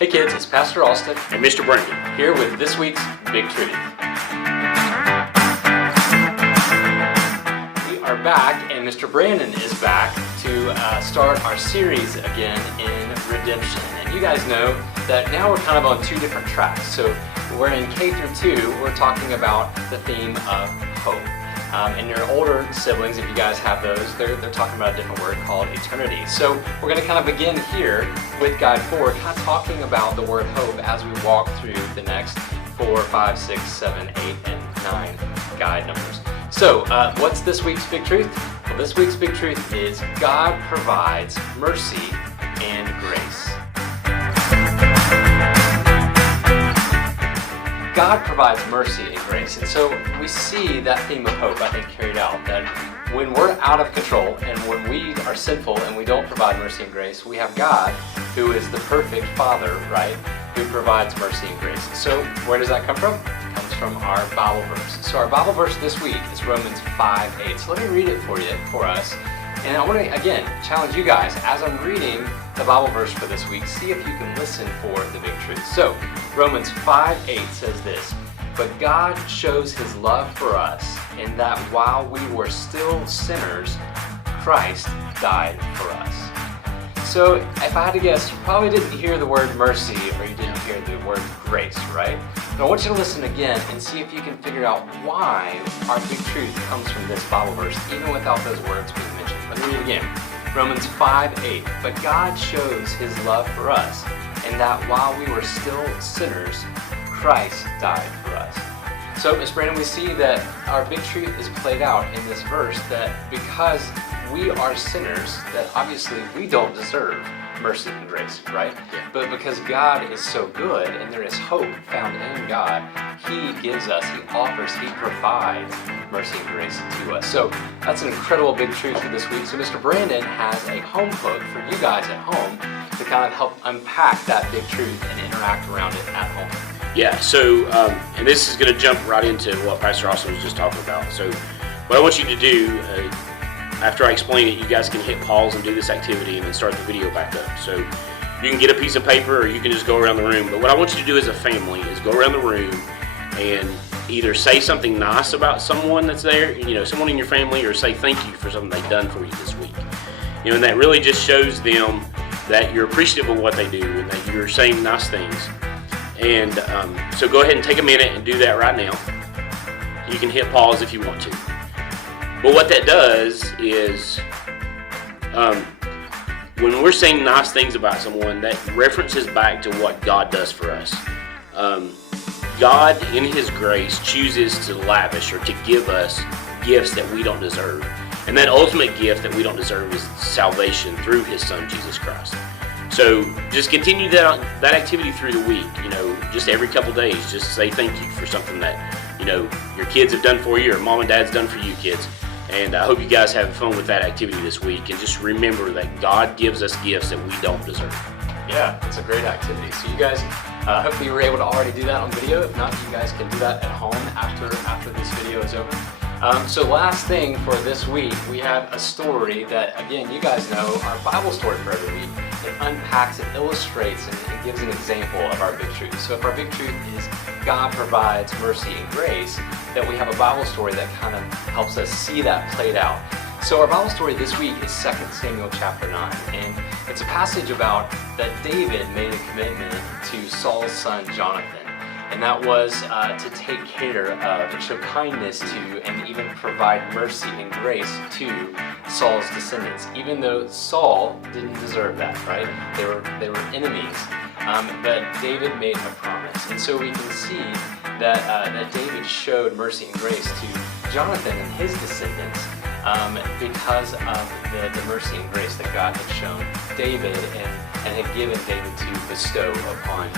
Hey kids, it's Pastor Austin and Mr. Brandon here with this week's Big Truth. We are back, and Mr. Brandon is back to start our series again in redemption. And you guys know that now we're kind of on two different tracks. So we're in K through 2, we're talking about the theme of hope. And your older siblings, if you guys have those, they're talking about a different word called eternity. So we're going to kind of begin here with Guide 4, kind of talking about the word hope as we walk through the next 4, 5, 6, 7, 8, and 9 guide numbers. So what's this week's big truth? Well, this week's big truth is God provides mercy and grace. God provides mercy and grace, and so we see that theme of hope, I think, carried out, that when we're out of control and when we are sinful and we don't provide mercy and grace, we have God, who is the perfect Father, right, who provides mercy and grace. So where does that come from? It comes from our Bible verse. So our Bible verse this week is Romans 5:8. So let me read it for us. And I want to, again, challenge you guys, as I'm reading the Bible verse for this week, see if you can listen for the big truth. So, Romans 5:8 says this, "But God shows His love for us in that while we were still sinners, Christ died for us." So, if I had to guess, you probably didn't hear the word mercy or you didn't hear the word grace, right? But I want you to listen again and see if you can figure out why our big truth comes from this Bible verse, even without those words being mentioned. Let me read it again. Romans 5:8. "But God shows His love for us, in that while we were still sinners, Christ died for us." So, Ms. Brandon, we see that our big truth is played out in this verse, that because we are sinners, that obviously we don't deserve mercy and grace, right? Yeah. But because God is so good and there is hope found in God, He gives us, He offers, He provides mercy and grace to us. So that's an incredible big truth for this week. So Mr. Brandon has a home book for you guys at home to kind of help unpack that big truth and interact around it at home. Yeah, so, and this is going to jump right into what Pastor Austin was just talking about. So what I want you to do, after I explain it, you guys can hit pause and do this activity and then start the video back up. So you can get a piece of paper or you can just go around the room. But what I want you to do as a family is go around the room and either say something nice about someone that's there, someone in your family, or say thank you for something they've done for you this week. And that really just shows them that you're appreciative of what they do and that you're saying nice things. And so go ahead and take a minute and do that right now. You can hit pause if you want to. But what that does is, when we're saying nice things about someone, that references back to what God does for us. God, in His grace, chooses to lavish or to give us gifts that we don't deserve. And that ultimate gift that we don't deserve is salvation through His Son, Jesus Christ. So just continue that activity through the week, just every couple days. Just say thank you for something that, your kids have done for you or mom and dad's done for you, kids. And I hope you guys have fun with that activity this week. And just remember that God gives us gifts that we don't deserve. Yeah, it's a great activity. So you guys, hopefully you were able to already do that on video. If not, you guys can do that at home after this video is over. So last thing for this week, we have a story that, again, you guys know, our Bible story for every week. It unpacks, it illustrates, and it gives an example of our big truth. So if our big truth is God provides mercy and grace, that we have a Bible story that kind of helps us see that played out. So our Bible story this week is 2 Samuel chapter 9, and it's a passage about that David made a commitment to Saul's son Jonathan. And that was to take care of and show kindness to and even provide mercy and grace to Saul's descendants, even though Saul didn't deserve that, right? They were enemies, but David made a promise. And so we can see that David showed mercy and grace to Jonathan and his descendants because of the mercy and grace that God had shown David and had given David to bestow upon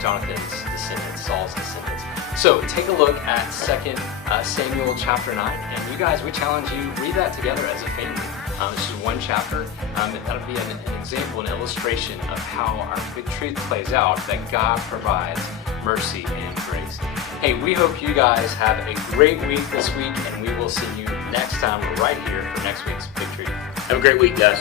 Jonathan's descendants, Saul's descendants. So take a look at 2 Samuel chapter 9, and you guys, we challenge you, read that together as a family. This is one chapter. That'll be an example, an illustration of how our big truth plays out, that God provides mercy and grace. Hey, we hope you guys have a great week this week, and we will see you next time right here for next week's Big Truth. Have a great week, guys.